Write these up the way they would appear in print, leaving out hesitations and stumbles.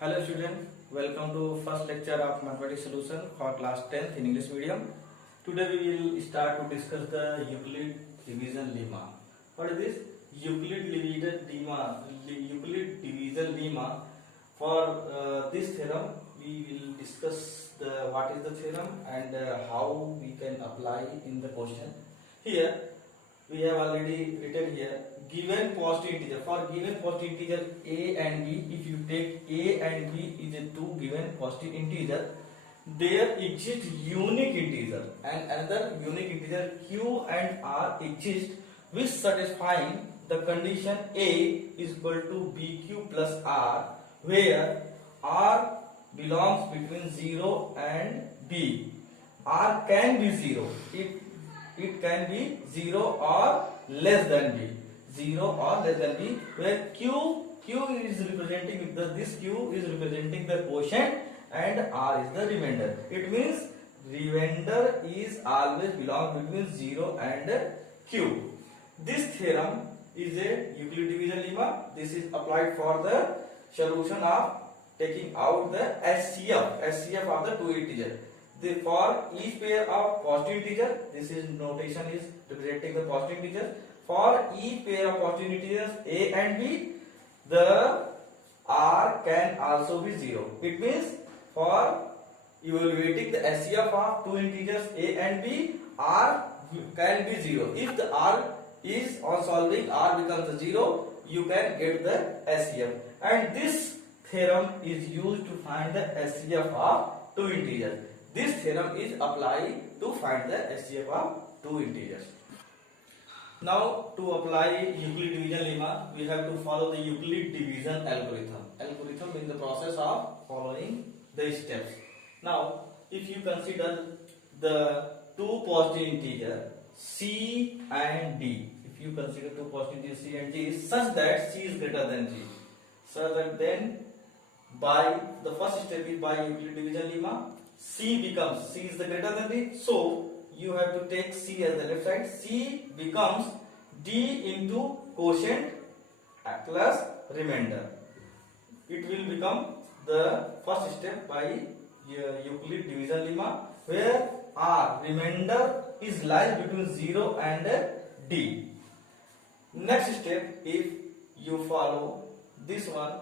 Hello students, welcome to first lecture of mathematics solution for class 10th in English medium. Today we will start to discuss the Euclid division lemma. What is this? Euclid division lemma. For this theorem we will discuss what is the theorem and how we can apply in the question. Here we have already written here given positive integer. For given positive integer a and b, if you take a and b is a two given positive integer, there exists unique integer and another unique integer q and r exist which satisfying the condition a is equal to bq plus r, where r belongs between 0 and b. R can be 0. It can be 0 or less than b. 0 or less than b, where q is representing this q is representing the quotient and r is the remainder. It means remainder is always belong between 0 and q. This theorem is a Euclid division lemma. This is applied for the solution of taking out the SCF of the two integers. For each pair of positive integer, this is notation is representing the positive integer. For each pair of positive integers a and b, the r can also be 0. It means for evaluating the SCF of two integers a and b, r can be 0. If the r is on solving r becomes 0, you can get the SCF. And this theorem is used to find the SCF of two integers. This theorem is applied to find the SCF of two integers. Now, to apply Euclid division lemma, we have to follow the Euclid division algorithm. Algorithm in the process of following the steps. Now, if you consider the two positive integers c and d, if you consider two positive integers c and d such that c is greater than g, so that then by the first step is by Euclid division lemma, c is the greater than d, so you have to take c as the left side. C becomes d into quotient plus remainder. It will become the first step by Euclid division lemma, where r remainder is lies between 0 and d. Next step, if you follow this one,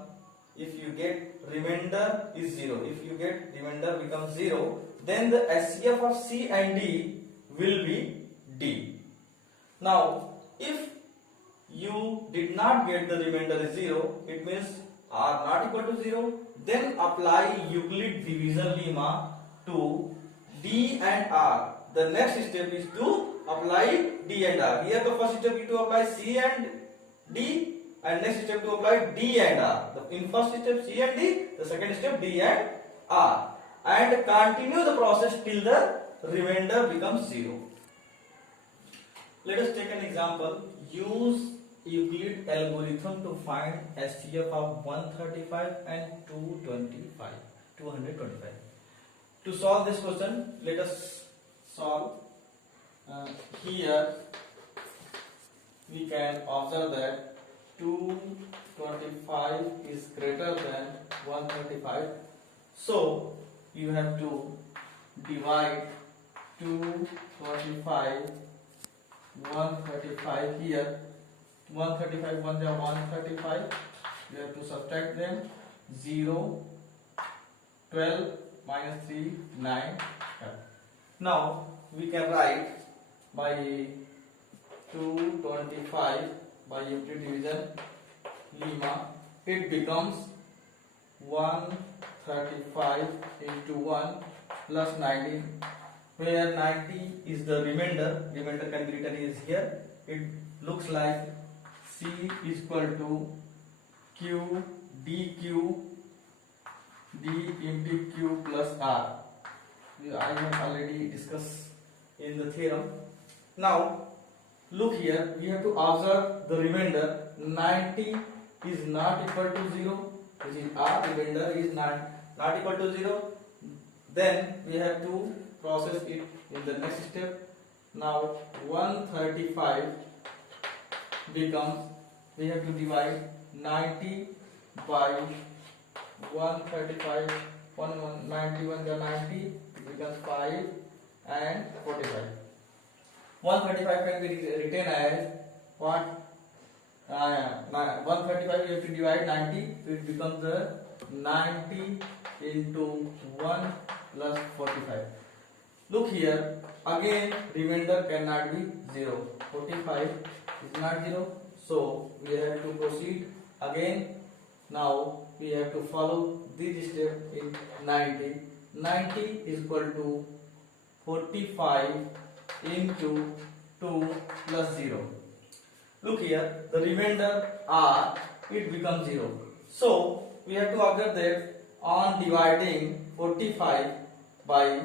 if you get remainder is 0, if you get remainder becomes 0, then the SCF of c and d will be d. Now, if you did not get the remainder is 0, it means r not equal to 0, then apply Euclid division lemma to d and r. The next step is to apply d and r. Here the first step is to apply c and d, and next step to apply d and r. In first step c and d, the second step d and r, and continue the process till the remainder becomes 0. Let us take an example. Use Euclid algorithm to find SCF of 135 and 225. To solve this question, let us solve. Here we can observe that 225 is greater than 135. So you have to divide 225 135 here. 135 1 are 135. You have to subtract them. 0, 12 minus 3, 9. Now we can write by 225 by Euclid division lemma, it becomes 135 into 1 plus 19, where 90 is the remainder. Remainder can be written is here. It looks like c is equal to q dq d into q plus r. I have already discussed in the theorem. Now look here, we have to observe the remainder. 90 is not equal to 0, which is r. Remainder is not equal to 0. Then we have to process it in the next step. Now 135 becomes, we have to divide 90 by 135, 91 the 90, it becomes 5 and 45. 135 can be written as what? 135 you have to divide 90, so it becomes the 90 into 1 plus 45. Look here, again remainder cannot be 0. 45 is not 0, so we have to proceed again. Now we have to follow this step in 90. 90 is equal to 45 into 2 plus 0. Look here, the remainder r, it becomes 0. So we have to observe that on dividing 45 by,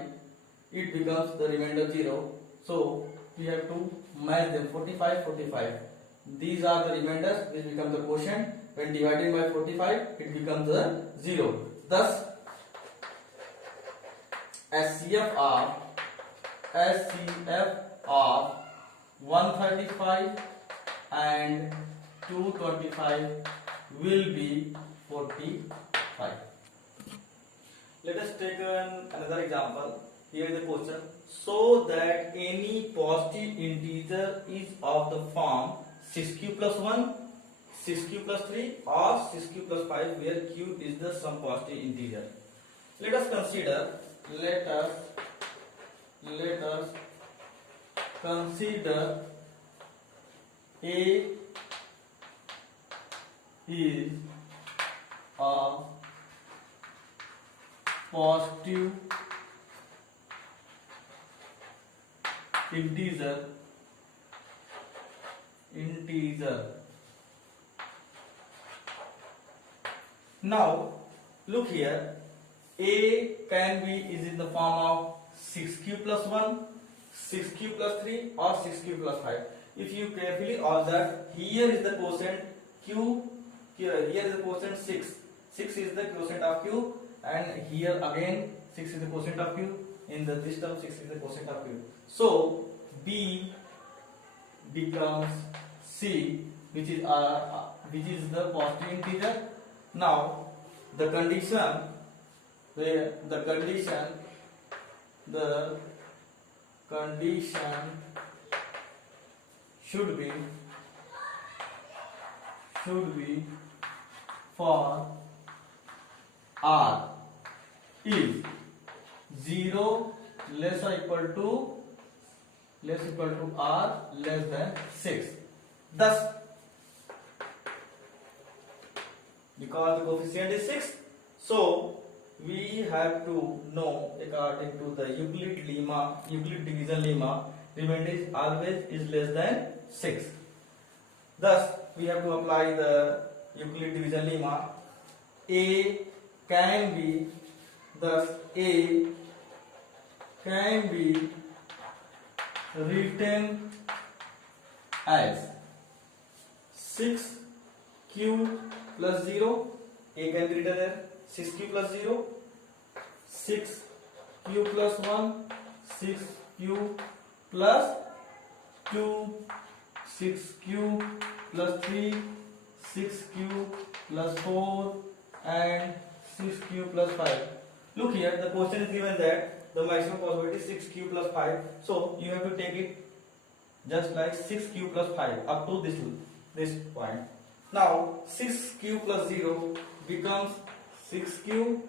it becomes the remainder 0. So we have to match them, 45, 45. These are the remainders which become the quotient. When dividing by 45, it becomes a 0. Thus, SCF of 135 and 225 will be 45. Let us take another example. Here is the question. So that any positive integer is of the form 6q plus 1, 6q plus 3 or 6q plus 5, where q is the some positive integer. Let us consider A is a positive integer. Now look here, A can be is in the form of 6q plus 1, 6q plus 3 or 6q plus 5. If you carefully observe, here is the quotient q, here is the quotient 6. 6 is the quotient of q, and here again 6 is the quotient of q. In this term 6 is the quotient of q. So B becomes C, which is the positive integer. Now the condition should be for R is 0 less or equal to R less than 6. Thus, because the coefficient is 6, so we have to know according to the Euclid division lemma, remainder is always is less than 6. Thus, we have to apply the Euclid division lemma. A can be written as 6q plus 0. A can be written as 6q plus 0, 6q plus 1, 6q plus 2, 6q plus 3, 6q plus 4 and 6q plus 5. Look here, the question is given that the maximum possibility is 6q plus 5. So you have to take it just like 6q plus 5 up to this point. Now 6q plus 0 becomes 6q.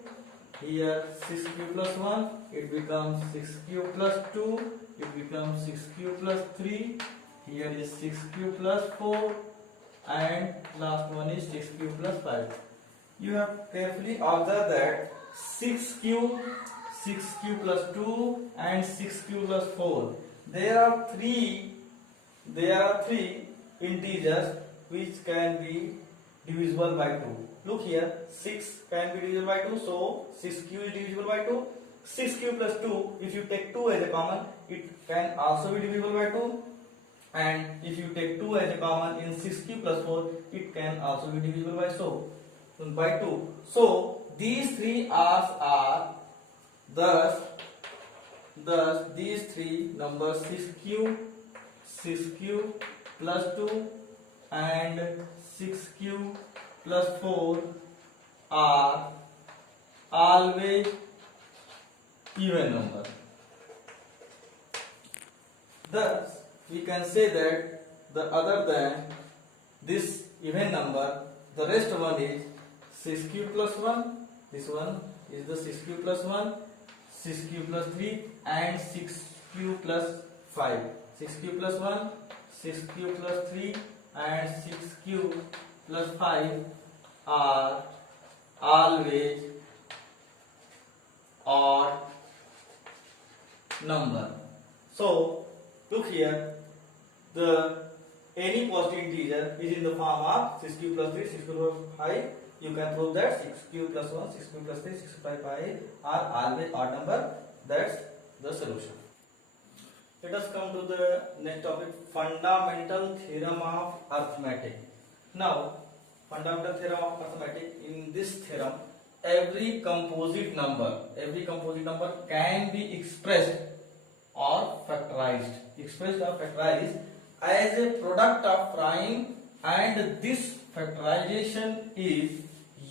Here 6q plus 1, it becomes 6q plus 2, it becomes 6q plus 3. Here is 6q plus 4 and last one is 6q plus 5. You have carefully observed that 6q plus 2 and 6q plus 4. There are three integers which can be divisible by 2. Look here, 6 can be divisible by 2, so 6q is divisible by 2. 6q plus 2, if you take 2 as a common, it can also be divisible by 2. And if you take 2 as a common in 6q plus 4, it can also be divisible by 2. So these three r's are thus these three numbers 6q plus 2 and 6q plus 4 are always even number. Thus, we can say that the other than this even number, the rest one is 6 cube plus 1. This one is the 6 cube plus 1, 6 cube plus 3, and 6 cube plus 5. 6 cube plus 1, 6 cube plus 3, and 6 cube plus 5 are always odd number. So look here, the any positive integer is in the form of 6 cube plus 3, 6 cube plus 5. You can prove that 6 cube plus 1, 6 cube plus 3, 6 plus 5 are always odd number. That's the solution. Let us come to the next topic, fundamental theorem of arithmetic. Now, fundamental theorem of arithmetic. In this theorem, every composite number can be expressed or factorized. As a product of prime, and this factorization is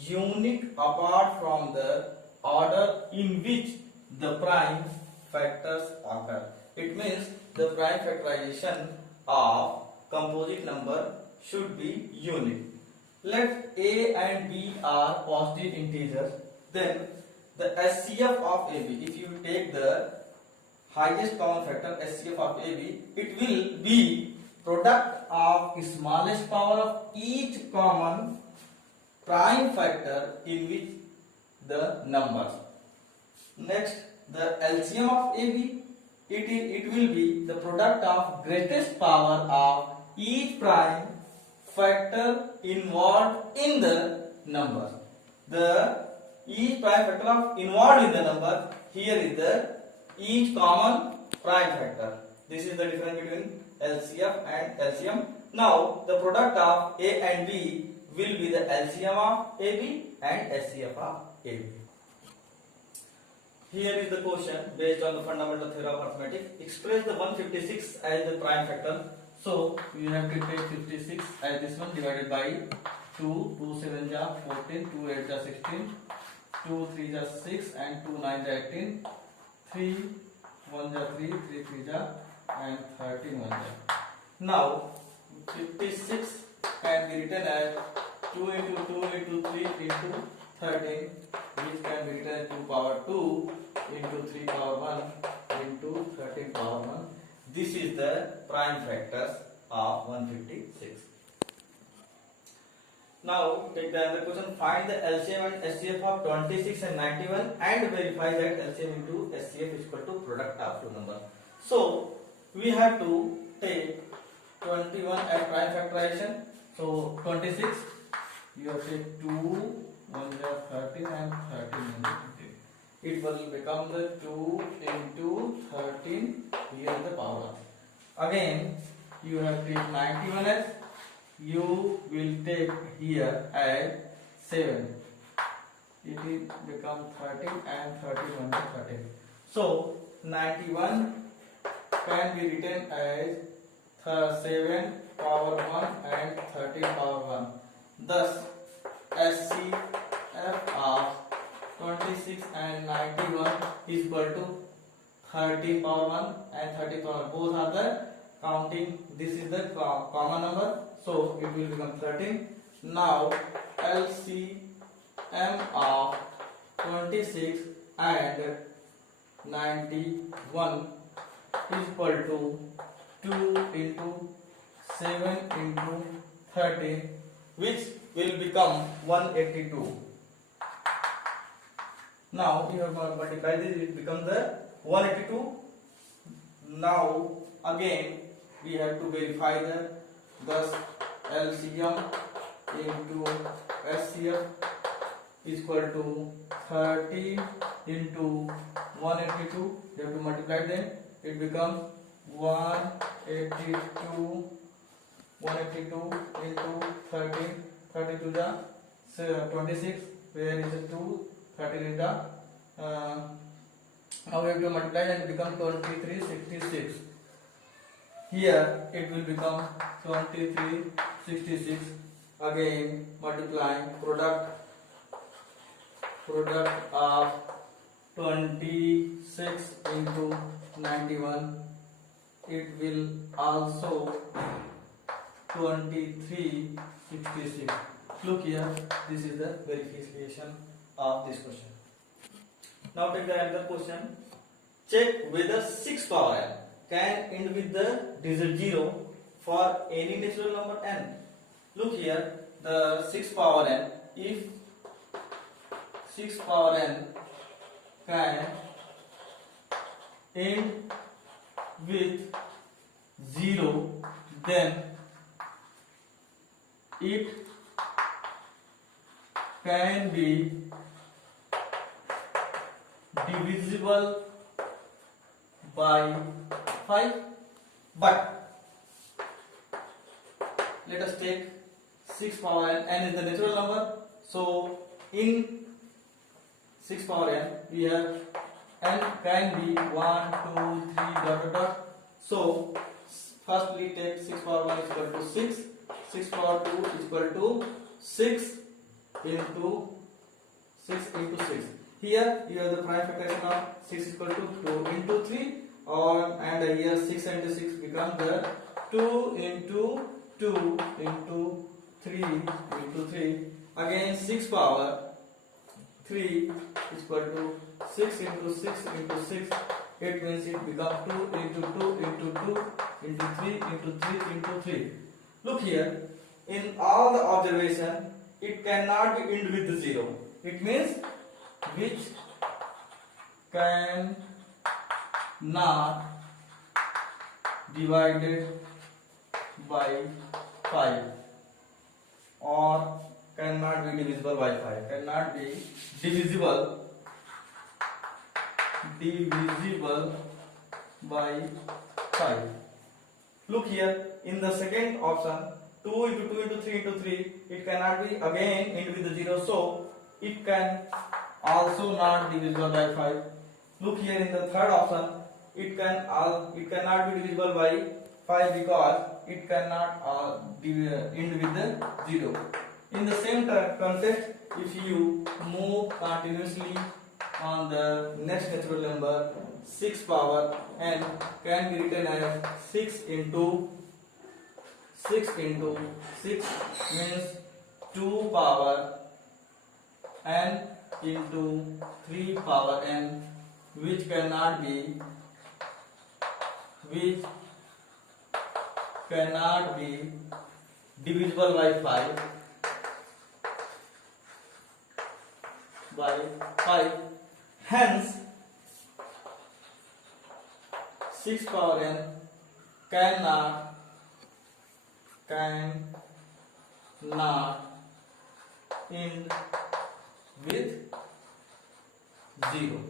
unique apart from the order in which the prime factors occur. It means the prime factorization of composite number should be unique. Let A and B are positive integers, then the SCF of AB, if you take the highest common factor SCF of AB, it will be product of smallest power of each common prime factor in which the numbers. Next, the LCM of AB, it will be the product of greatest power of each prime factor involved in the number. The each prime factor of involved in the number, here is the each common prime factor. This is the difference between LCF and LCM. Now the product of A and B will be the LCM of AB and SCF of AB. Here is the question based on the fundamental theorem of arithmetic. Express the 156 as the prime factor. So we have to take 56 as this one divided by 2, 2 7 ja 14, 2 8 ja 16, 2 3 ja 6, and 2 9 ja 18, 3 1 ja 3, 3 3 ja, and 13 1 ja. Now 56 can be written as 2 into 2 into 3 into 13, which can be written as 2 power 2 into 3 power 1 into 13 power 1. This is the prime factors of 156. Now take the other question. Find the LCM and SCF of 26 and 91 and verify that LCM into SCF is equal to product of two numbers. So we have to take 21 as prime factorization. So 26, you have to take 2, 1 13 and 13 15. It will become the 2 into 13, here is the power. Again, you have to take 91 as, you will take here as 7. It will become 13 and 31 by 13. So 91 can be written as 7 power 1 and 13 power 1. Thus SCF of 26 and 91 is equal to 13 power 1 and 13 power 1. Both are the counting. This is the common number, so it will become 13. Now LCM of 26 and 91 is equal to 2 into 7 into 13, which will become 182. Now you have multiplied this, it becomes the 182. Now again we have to verify that. Thus LCM into SCF is equal to 30 into 182. You have to multiply them. It becomes 182 into 13. 32 the 26. Where is the 2? 13 is the now we have to multiply and it becomes 2366. Here it will become 2366. Again multiplying, product product of 26 into 91, it will also 2366. Look here, this is the verification of this question. Now take the another question. Check whether 6 power n can end with the digit 0 for any natural number n. Look here, the 6 power n, if 6 power n can end with 0, then it can be divisible by 5. But let us take 6 power n, n is the natural number, so in 6 power n we have n can be 1, 2, 3 dot dot dot. So firstly take 6 power 1 is equal to 6, 6 power 2 is equal to 6 into 6 into 6. Here you have the prime factorization of 6 is equal to 2 into 3, and here 6 into 6 becomes the 2 into 2 into 3 into 3. Again 6 power 3 is equal to 6 into 6 into 6. It means it becomes 2 into 2 into 2 into 3 into 3 into 3. Look here, in all the observation it cannot be end with the 0. It means which can not divided by 5 or cannot be divisible by 5. Cannot be divisible by 5. Look here, in the second option 2 into 2 into 3 into 3, it cannot be again end with the 0, so it can also not divisible by 5. Look here, in the third option it cannot be divisible by 5 because it cannot end with the 0. In the same context, if you move continuously on the next natural number, 6 power n can be written as 6 into 6 into 6 means 2 power n into 3 power n, which cannot be divisible by 5. Hence 6 power n cannot end with 0.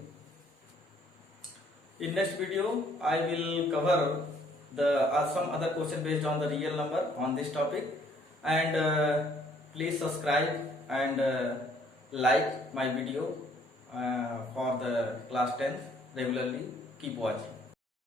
In next video I will cover the some other question based on the real number on this topic, and please subscribe and like my video for the class 10th regularly. Keep watching.